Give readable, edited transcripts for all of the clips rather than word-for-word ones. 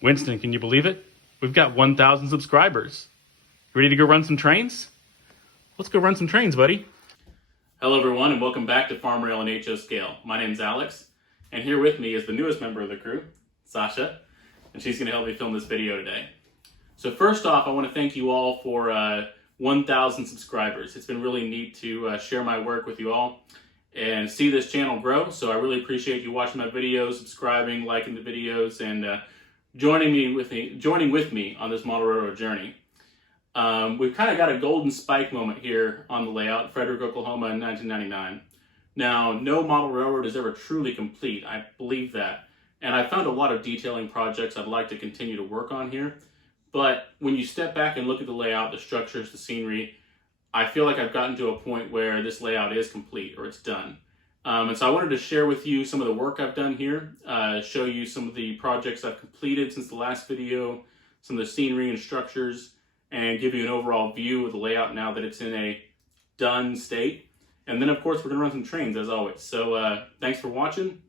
Winston, can you believe it? We've got 1,000 subscribers. Ready to go run some trains? Let's go run some trains, buddy. Hello, everyone, and welcome back to Farmrail and HO Scale. My name's Alex, and here with me is the newest member of the crew, Sasha, and she's going to help me film this video today. So first off, I want to thank you all for 1,000 subscribers. It's been really neat to share my work with you all and see this channel grow. So I really appreciate you watching my videos, subscribing, liking the videos, and joining with me on this model railroad journey. We've kind of got a golden spike moment here on the layout, Frederick, Oklahoma in 1999. Now, no model railroad is ever truly complete. I believe that. And I found a lot of detailing projects I'd like to continue to work on here. But when you step back and look at the layout, the structures, the scenery, I feel like I've gotten to a point where this layout is complete, or it's done. And so I wanted to share with you some of the work I've done here, show you some of the projects I've completed since the last video, some of the scenery and structures, and give you an overall view of the layout now that it's in a done state. And then, of course, we're going to run some trains, as always. So thanks for watching,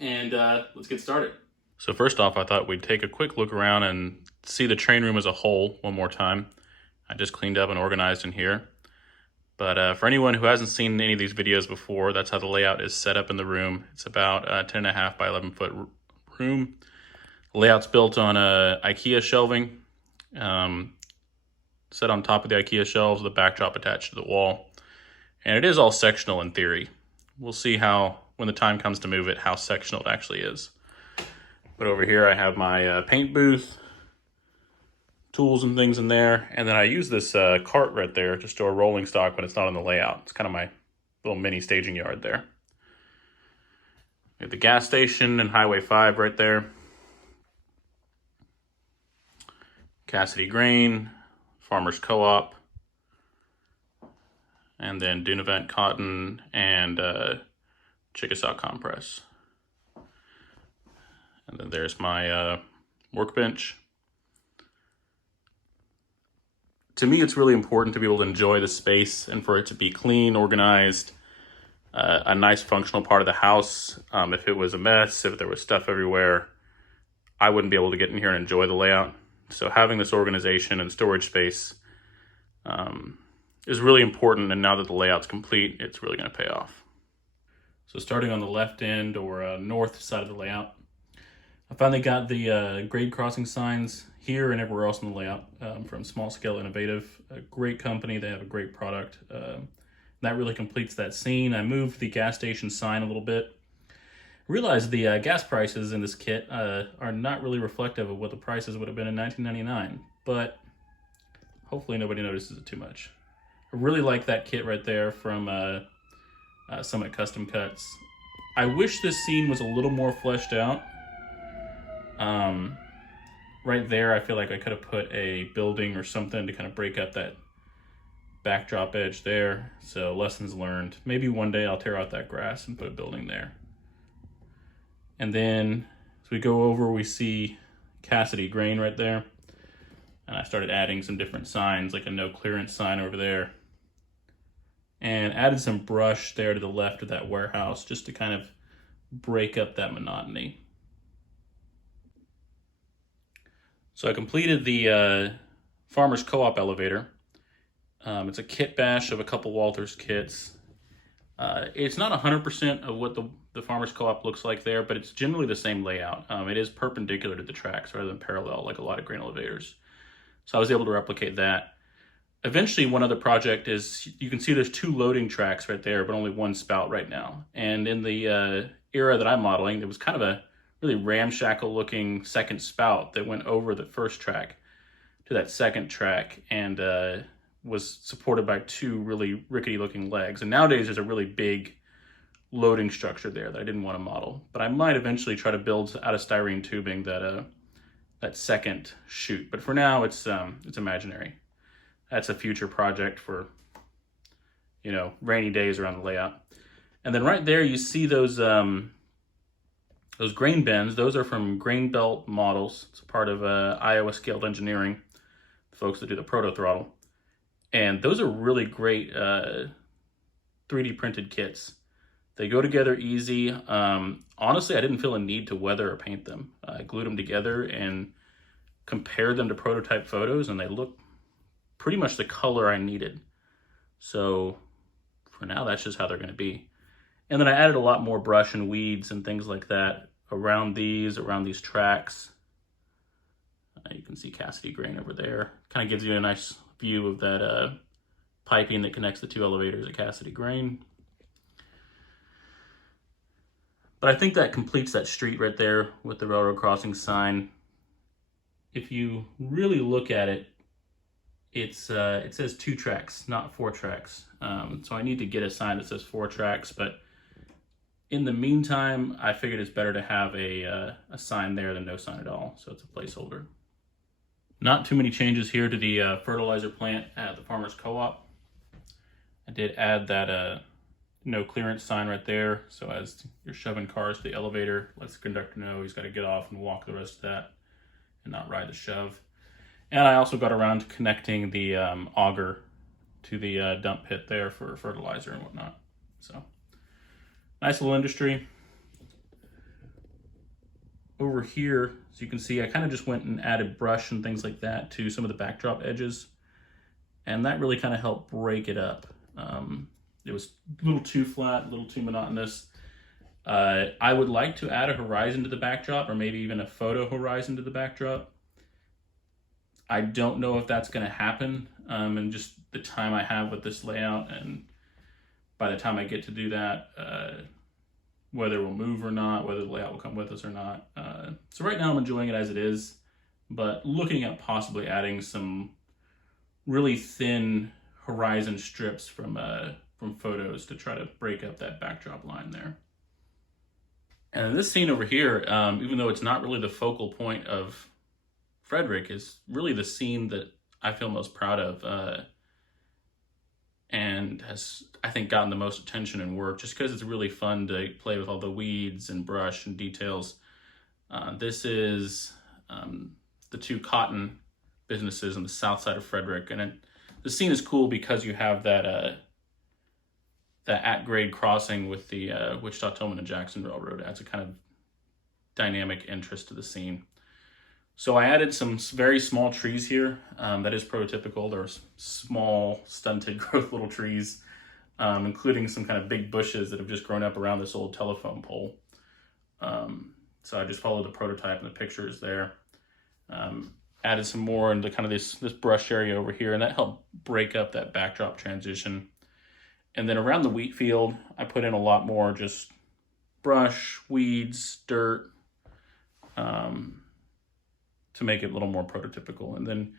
and let's get started. So first off, I thought we'd take a quick look around and see the train room as a whole one more time. I just cleaned up and organized in here. But for anyone who hasn't seen any of these videos before, that's how the layout is set up in the room. It's about a 10.5 by 11 foot room. The layout's built on IKEA shelving, set on top of the IKEA shelves, the backdrop attached to the wall. And it is all sectional in theory. We'll see how, when the time comes to move it, how sectional it actually is. But over here I have my paint booth, tools and things in there, and then I use this cart right there to store rolling stock when it's not on the layout. It's kind of my little mini staging yard there. We have the gas station and Highway 5 right there. Cassidy Grain, Farmers Co-op, and then Dunavant Cotton and Chickasaw Compress. And then there's my workbench. To me, it's really important to be able to enjoy the space and for it to be clean, organized, a nice functional part of the house. If it was a mess, if there was stuff everywhere, I wouldn't be able to get in here and enjoy the layout. So having this organization and storage space is really important, and now that the layout's complete, it's really going to pay off. So starting on the left end or north side of the layout, I finally got the grade crossing signs here and everywhere else in the layout from Small Scale Innovative, a great company. They have a great product. That really completes that scene. I moved the gas station sign a little bit. Realized the gas prices in this kit are not really reflective of what the prices would have been in 1999, but hopefully nobody notices it too much. I really like that kit right there from Summit Custom Cuts. I wish this scene was a little more fleshed out. Right there, I feel like I could have put a building or something to kind of break up that backdrop edge there. So lessons learned. Maybe one day I'll tear out that grass and put a building there. And then as we go over, we see Cassidy Grain right there. And I started adding some different signs, like a no clearance sign over there. And added some brush there to the left of that warehouse just to kind of break up that monotony. So I completed the Farmers Co-op elevator. It's a kit bash of a couple Walthers kits. It's not 100% of what the Farmers Co-op looks like there, but it's generally the same layout. It is perpendicular to the tracks rather than parallel like a lot of grain elevators. So I was able to replicate that. Eventually, one other project is, you can see there's 2 loading tracks right there, but only 1 spout right now. And in the era that I'm modeling, there was kind of a really ramshackle looking second spout that went over the first track to that second track and was supported by 2 really rickety looking legs. And nowadays there's a really big loading structure there that I didn't want to model, but I might eventually try to build out of styrene tubing that second chute. But for now, it's imaginary. That's a future project for, rainy days around the layout. And then right there you see those grain bins. Those are from Grain Belt Models. It's a part of Iowa Scaled Engineering, the folks that do the proto throttle. And those are really great 3D printed kits. They go together easy. Honestly, I didn't feel a need to weather or paint them. I glued them together and compared them to prototype photos, and they look pretty much the color I needed. So for now, that's just how they're going to be. And then I added a lot more brush and weeds and things like that around these tracks. You can see Cassidy grain over there. Kind of gives you a nice view of that piping that connects the two elevators at Cassidy grain. But I think that completes that street right there with the railroad crossing sign. If you really look at it, it says 2 tracks, not 4 tracks. So I need to get a sign that says 4 tracks, but in the meantime, I figured it's better to have a sign there than no sign at all, so it's a placeholder. Not too many changes here to the fertilizer plant at the Farmers Co-op. I did add that no clearance sign right there, so as you're shoving cars to the elevator, lets the conductor know he's got to get off and walk the rest of that and not ride the shove. And I also got around to connecting the auger to the dump pit there for fertilizer and whatnot. So nice little industry. Over here, as you can see, I kind of just went and added brush and things like that to some of the backdrop edges, and that really kind of helped break it up. It was a little too flat, a little too monotonous. I would like to add a horizon to the backdrop, or maybe even a photo horizon to the backdrop. I don't know if that's going to happen, and just the time I have with this layout, and by the time I get to do that, whether we'll move or not, whether the layout will come with us or not. So right now I'm enjoying it as it is, but looking at possibly adding some really thin horizon strips from photos to try to break up that backdrop line there. And this scene over here, even though it's not really the focal point of Frederick, is really the scene that I feel most proud of, and has, I think, gotten the most attention and work just because it's really fun to play with all the weeds and brush and details. This is the 2 cotton businesses on the south side of Frederick, and the scene is cool because you have that at-grade crossing with the Wichita, Tillman, and Jackson Railroad. Adds a kind of dynamic interest to the scene. So I added some very small trees here. That is prototypical. There are small, stunted growth little trees, including some kind of big bushes that have just grown up around this old telephone pole. So I just followed the prototype and the pictures there. Added some more into kind of this brush area over here, and that helped break up that backdrop transition. And then around the wheat field, I put in a lot more just brush, weeds, dirt, to make it a little more prototypical. And then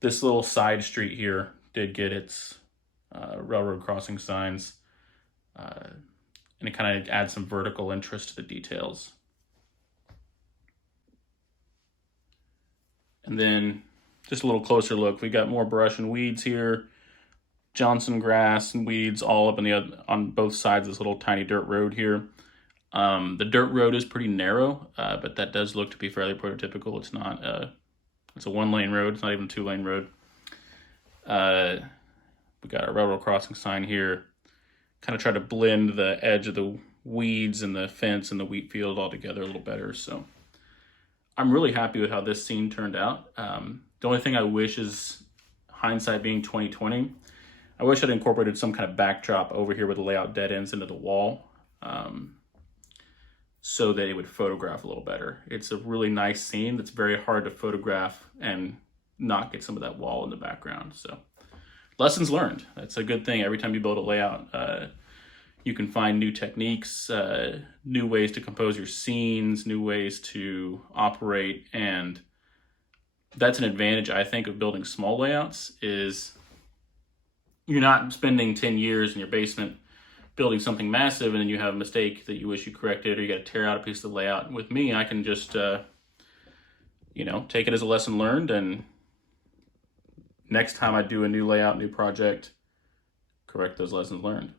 this little side street here did get its railroad crossing signs, and it kind of adds some vertical interest to the details. And then just a little closer look, we got more brush and weeds here, Johnson grass and weeds all up on both sides of this little tiny dirt road here. The dirt road is pretty narrow, but that does look to be fairly prototypical. It's not, it's a 1-lane road. It's not even a 2-lane road. We got a railroad crossing sign here. Kind of try to blend the edge of the weeds and the fence and the wheat field all together a little better. So I'm really happy with how this scene turned out. The only thing I wish is, hindsight being 2020, I wish I'd incorporated some kind of backdrop over here where the layout dead ends into the wall, so that it would photograph a little better. It's a really nice scene that's very hard to photograph and not get some of that wall in the background. So lessons learned. That's a good thing. Every time you build a layout, you can find new techniques, new ways to compose your scenes, new ways to operate. And that's an advantage, I think, of building small layouts, is you're not spending 10 years in your basement building something massive and then you have a mistake that you wish you corrected, or you got to tear out a piece of the layout. With me, I can just, take it as a lesson learned, and next time I do a new layout, new project, correct those lessons learned.